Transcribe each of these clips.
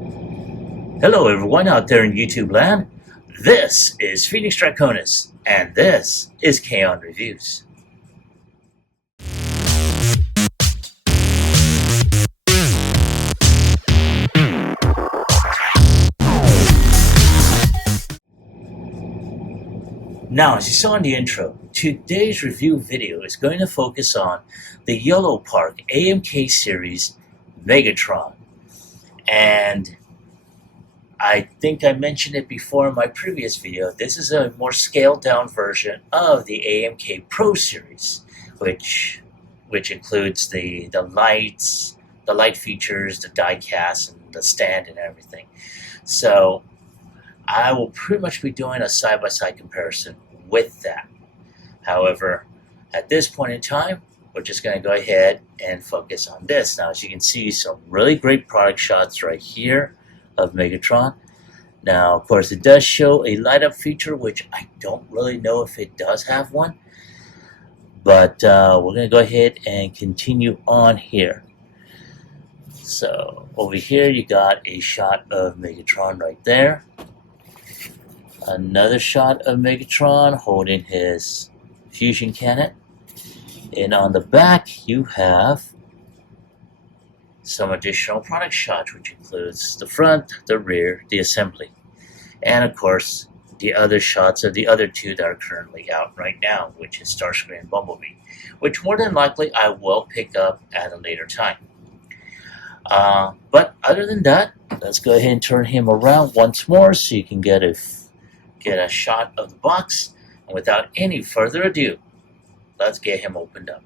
Hello everyone out there in YouTube land. This is Phoenix Draconis, and this is Kaon Reviews. Now, as you saw in the intro, today's review video is going to focus on the Yolopark AMK series Megatron. And I think I mentioned it before in my previous video. This is a more scaled down version of the AMK Pro series, which includes the lights, the light features, the die cast, and the stand and everything. So I will pretty much be doing a side-by-side comparison with that. However, at this point in time, we're just going to go ahead and focus on this. Now, as you can see, some really great product shots right here of Megatron. Now, of course, it does show a light-up feature, which I don't really know if it does have one. But we're going to go ahead and continue on here. So, over here, you got a shot of Megatron right there. Another shot of Megatron holding his fusion cannon. And on the back, you have some additional product shots, which includes the front, the rear, the assembly, and of course, the other shots of the other two that are currently out right now, which is Starscream and Bumblebee, which more than likely I will pick up at a later time. But other than that, let's go ahead and turn him around once more so you can get a shot of the box. And without any further ado, let's get him opened up.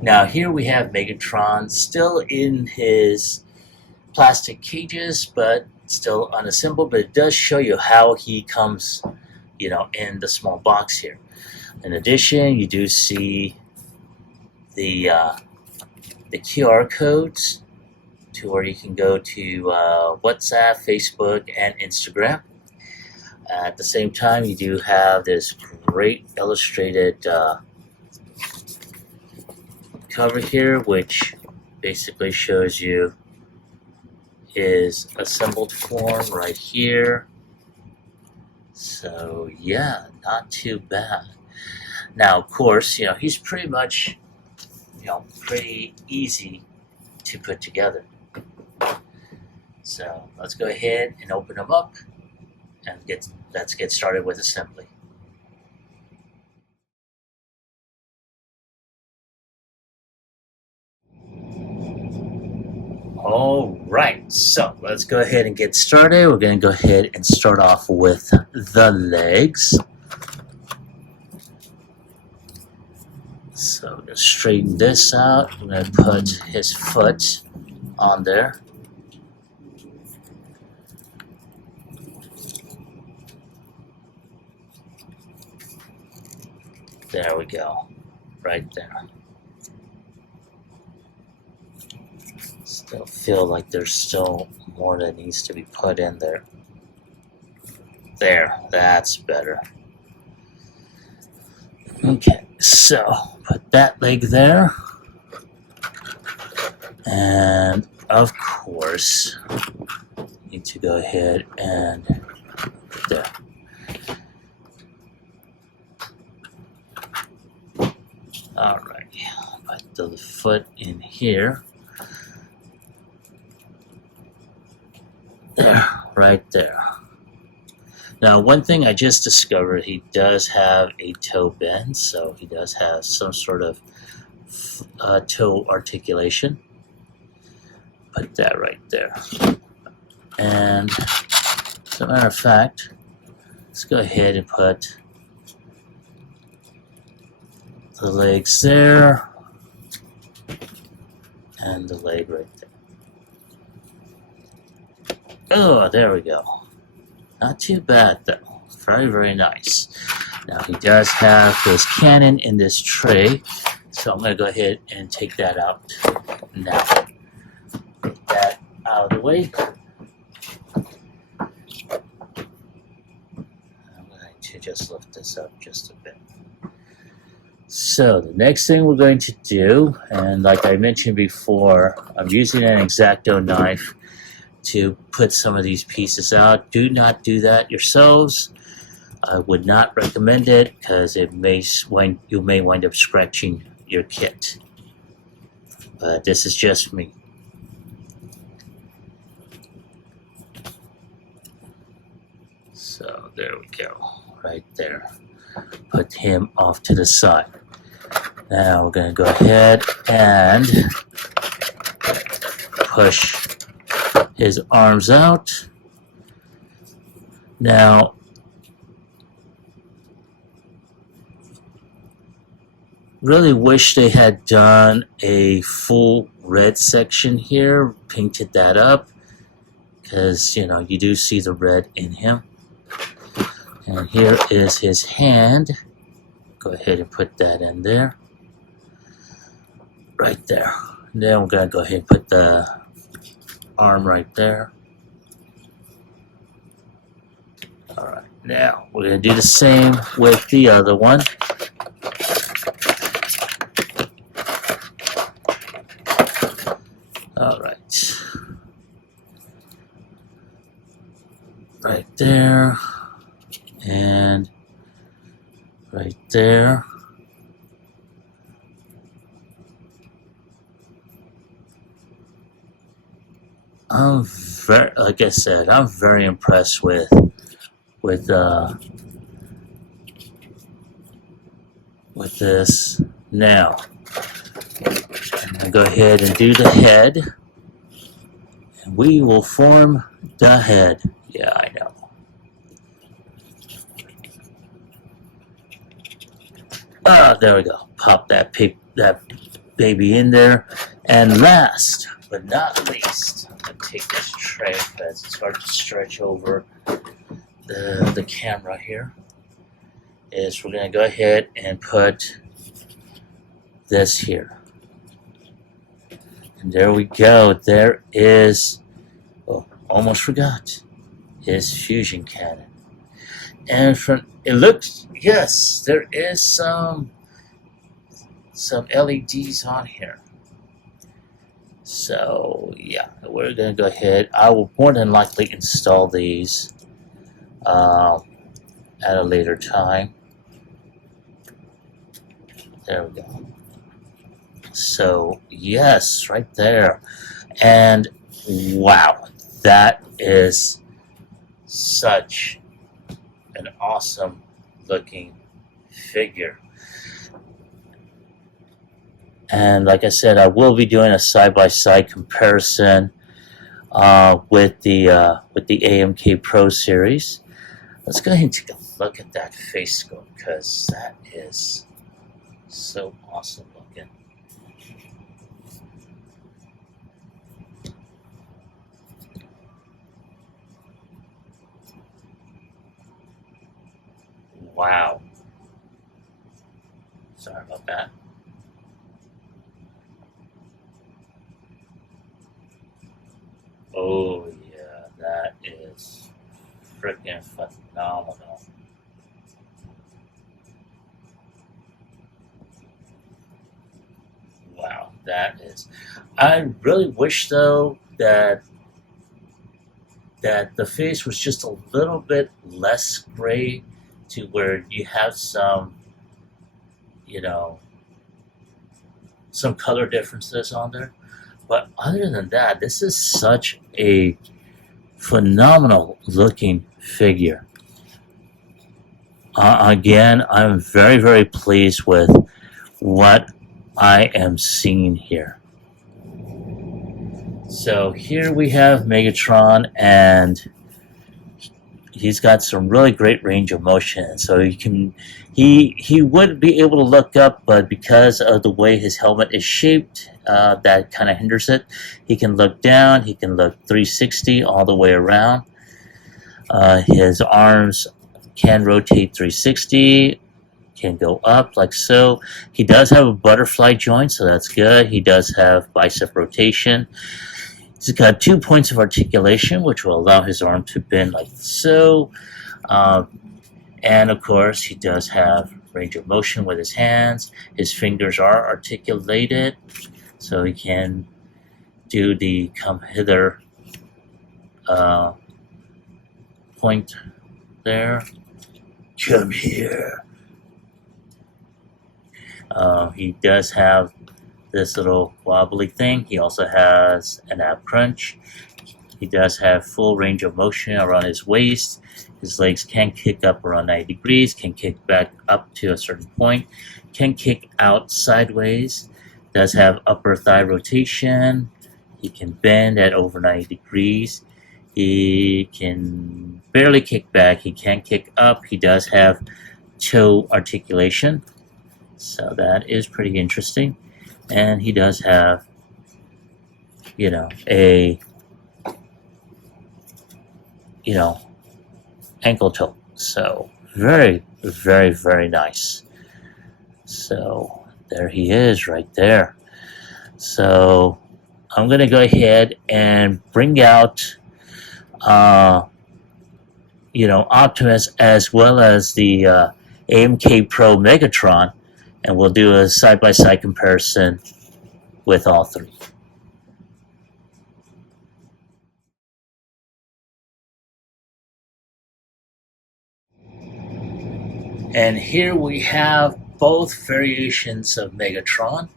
Now here we have Megatron still in his plastic cages, but still unassembled, but it does show you how he comes, in the small box here. In addition, you do see the QR codes to where you can go to WhatsApp, Facebook, and Instagram. At the same time, you do have this great illustrated cover here, which basically shows you his assembled form right here. So yeah, not too bad. Now, of course, he's pretty much pretty easy to put together. So let's go ahead and open them up and let's get started with assembly. Alright, so let's go ahead and get started. We're going to go ahead and start off with the legs. So we're going to straighten this out. I'm going to put his foot on there. There we go, right there. Still feel like there's still more that needs to be put in there. There, that's better. Okay, so put that leg there. And of course, need to go ahead and there. Alright, put the foot in here. There, right there. Now, one thing I just discovered, he does have a toe bend, so he does have some sort of toe articulation. Put that right there. And as a matter of fact, let's go ahead and put the legs there and the leg right there. Oh, there we go. Not too bad though. Very, very nice. Now he does have his cannon in this tray, so I'm going to go ahead and take that out now. Get that out of the way. I'm going to just lift this up just a bit. So the next thing we're going to do, and like I mentioned before, I'm using an X-Acto knife to put some of these pieces out. Do not do that yourselves. I would not recommend it because you may wind up scratching your kit. But this is just me. So there we go, right there. Put him off to the side. Now we're going to go ahead and push his arms out. Now, really wish they had done a full red section here, painted that up, because you do see the red in him. And here is his hand. Go ahead and put that in there. Right there. Then we're going to go ahead and put the arm right there. Alright, now we're going to do the same with the other one. Alright. Right there. And right there. Like I said, I'm very impressed with this. Now, I'm gonna go ahead and do the head, and we will form the head. Yeah, I know. Ah, there we go. Pop that baby in there, and last but not least, I'm going to take this tray because it's hard to stretch over the camera here. Is we're going to go ahead and put this here. And there we go. There is, oh, almost forgot, his fusion cannon. And from it looks, yes, there is some LEDs on here. So yeah, we're gonna go ahead. I will more than likely install these at a later time. There we go. So yes, right there. And wow, that is such an awesome looking figure. And like I said, I will be doing a side-by-side comparison with the AMK Pro series. Let's go ahead and take a look at that face sculpt because that is so awesome looking. Wow. Sorry about that. Oh yeah, that is freaking phenomenal. Wow, that is. I really wish though that the face was just a little bit less gray, to where you have some, some color differences on there. But other than that, this is such a phenomenal looking figure. Again, I'm very, very pleased with what I am seeing here. So here we have Megatron, and he's got some really great range of motion. So he would be able to look up, but because of the way his helmet is shaped, that kind of hinders it. He can look down, he can look 360 all the way around. His arms can rotate 360, can go up like so. He does have a butterfly joint, so that's good. He does have bicep rotation. He's got 2 points of articulation, which will allow his arm to bend like so. And of course, he does have range of motion with his hands. His fingers are articulated, so he can do the come hither point there. Come here. He does have this little wobbly thing. He also has an ab crunch. He does have full range of motion around his waist. His legs can kick up around 90 degrees, can kick back up to a certain point, can kick out sideways, does have upper thigh rotation. He can bend at over 90 degrees. He can barely kick back. He can kick up. He does have toe articulation, so that is pretty interesting. And he does have, a ankle toe. So very, very, very nice. So there he is right there. So I'm going to go ahead and bring out, Optimus as well as the AMK Pro Megatron, and we'll do a side-by-side comparison with all three. And here we have both variations of Megatron.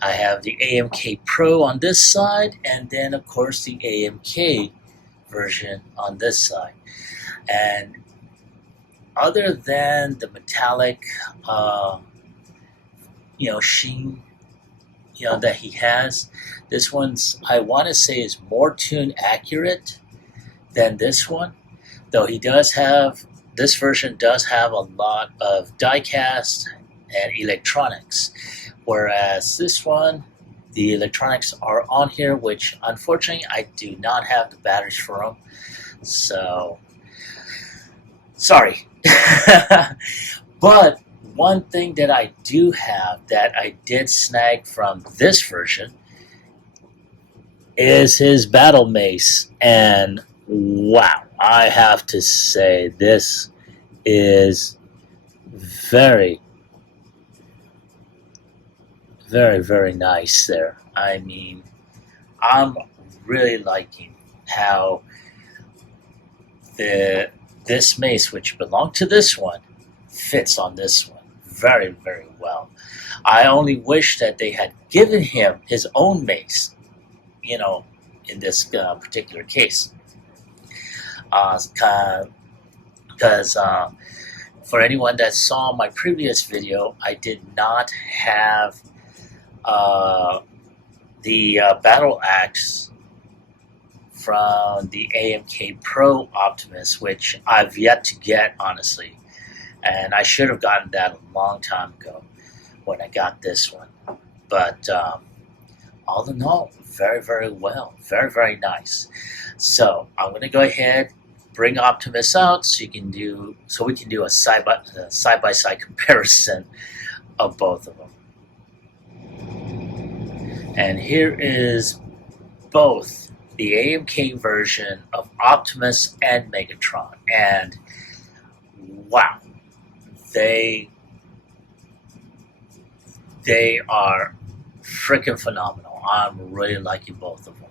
I have the AMK Pro on this side, and then of course the AMK version on this side. And other than the metallic, sheen, that he has, this one's, I want to say, is more tune accurate than this one, though he does have, this version does have a lot of die-cast and electronics, whereas this one, the electronics are on here, which unfortunately I do not have the batteries for them, so sorry. But one thing that I do have that I did snag from this version is his battle mace, and wow, I have to say this is very, very, very nice there. I mean, I'm really liking how this mace, which belonged to this one, fits on this one very, very well. I only wish that they had given him his own mace, in this particular case. Because for anyone that saw my previous video, I did not have the battle axe from the AMK Pro Optimus, which I've yet to get, honestly. And I should have gotten that a long time ago when I got this one. But all in all, very, very well. Very, very nice. So I'm going to go ahead, bring Optimus out so we can do a side-by-side comparison of both of them. And here is both the AMK version of Optimus and Megatron. And wow, they are freaking phenomenal. I'm really liking both of them.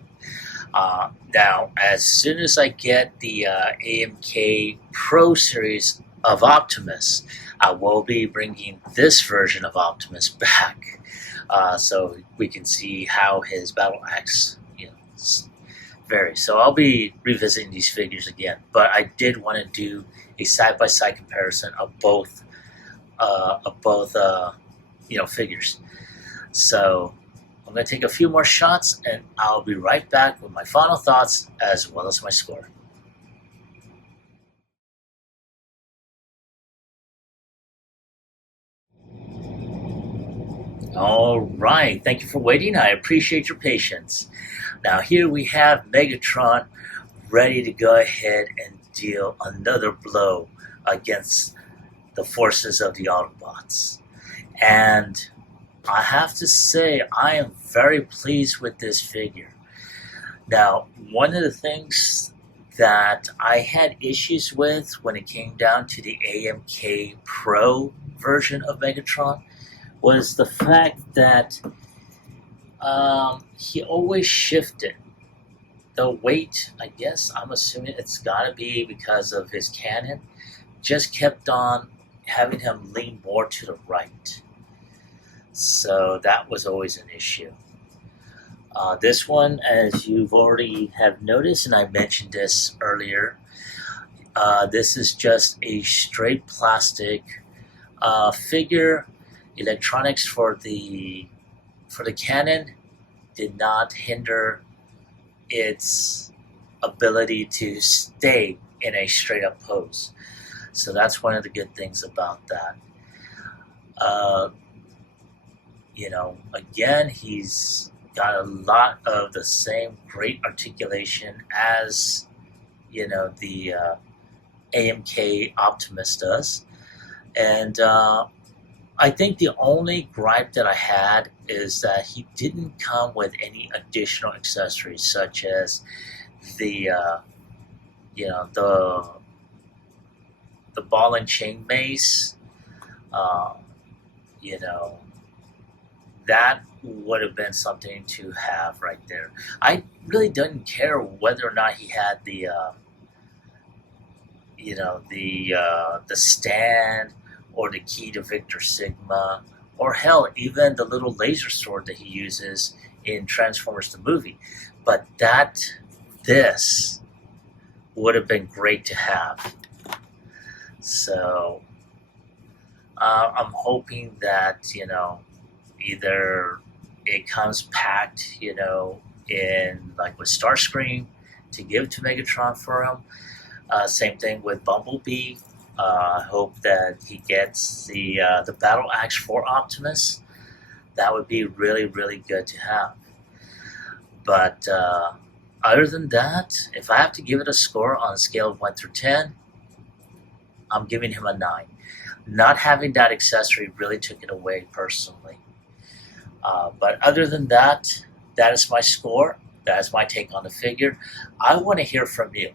Now, as soon as I get the AMK Pro series of Optimus, I will be bringing this version of Optimus back, so we can see how his battle axe, varies. So I'll be revisiting these figures again, but I did want to do a side-by-side comparison of both figures. So I'm going to take a few more shots, and I'll be right back with my final thoughts as well as my score. All right, thank you for waiting. I appreciate your patience. Now here we have Megatron ready to go ahead and deal another blow against the forces of the Autobots. And I have to say, I am very pleased with this figure. Now, one of the things that I had issues with when it came down to the AMK Pro version of Megatron was the fact that he always shifted the weight. I guess I'm assuming it's got to be because of his cannon. Just kept on having him lean more to the right. So that was always an issue. This one, as you've already have noticed, and I mentioned this earlier, this is just a straight plastic figure. Electronics for the cannon did not hinder its ability to stay in a straight up pose. So that's one of the good things about that. Again, he's got a lot of the same great articulation as, the AMK Optimus does. And I think the only gripe that I had is that he didn't come with any additional accessories, such as the ball and chain mace. That would have been something to have right there. I really didn't care whether or not he had the stand or the key to Victor Sigma, or hell, even the little laser sword that he uses in Transformers the movie. But this would have been great to have. So I'm hoping that, either it comes packed, in like with Starscream to give to Megatron for him. Same thing with Bumblebee. I hope that he gets the battle axe for Optimus. That would be really, really good to have. But other than that, if I have to give it a score on a scale of 1 through 10, I'm giving him a 9. Not having that accessory really took it away personally. But other than that, that is my score. That is my take on the figure. I want to hear from you.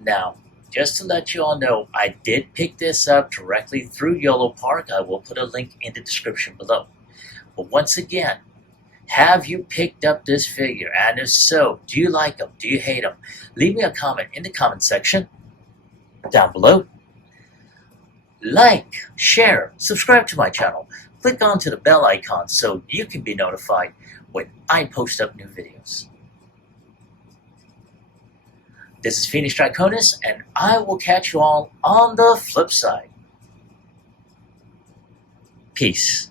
Now, just to let you all know, I did pick this up directly through Yolopark. I will put a link in the description below. But once again, have you picked up this figure? And if so, do you like him? Do you hate him? Leave me a comment in the comment section down below. Like, share, subscribe to my channel. Click onto the bell icon so you can be notified when I post up new videos. This is Phoenix Draconis, and I will catch you all on the flip side. Peace.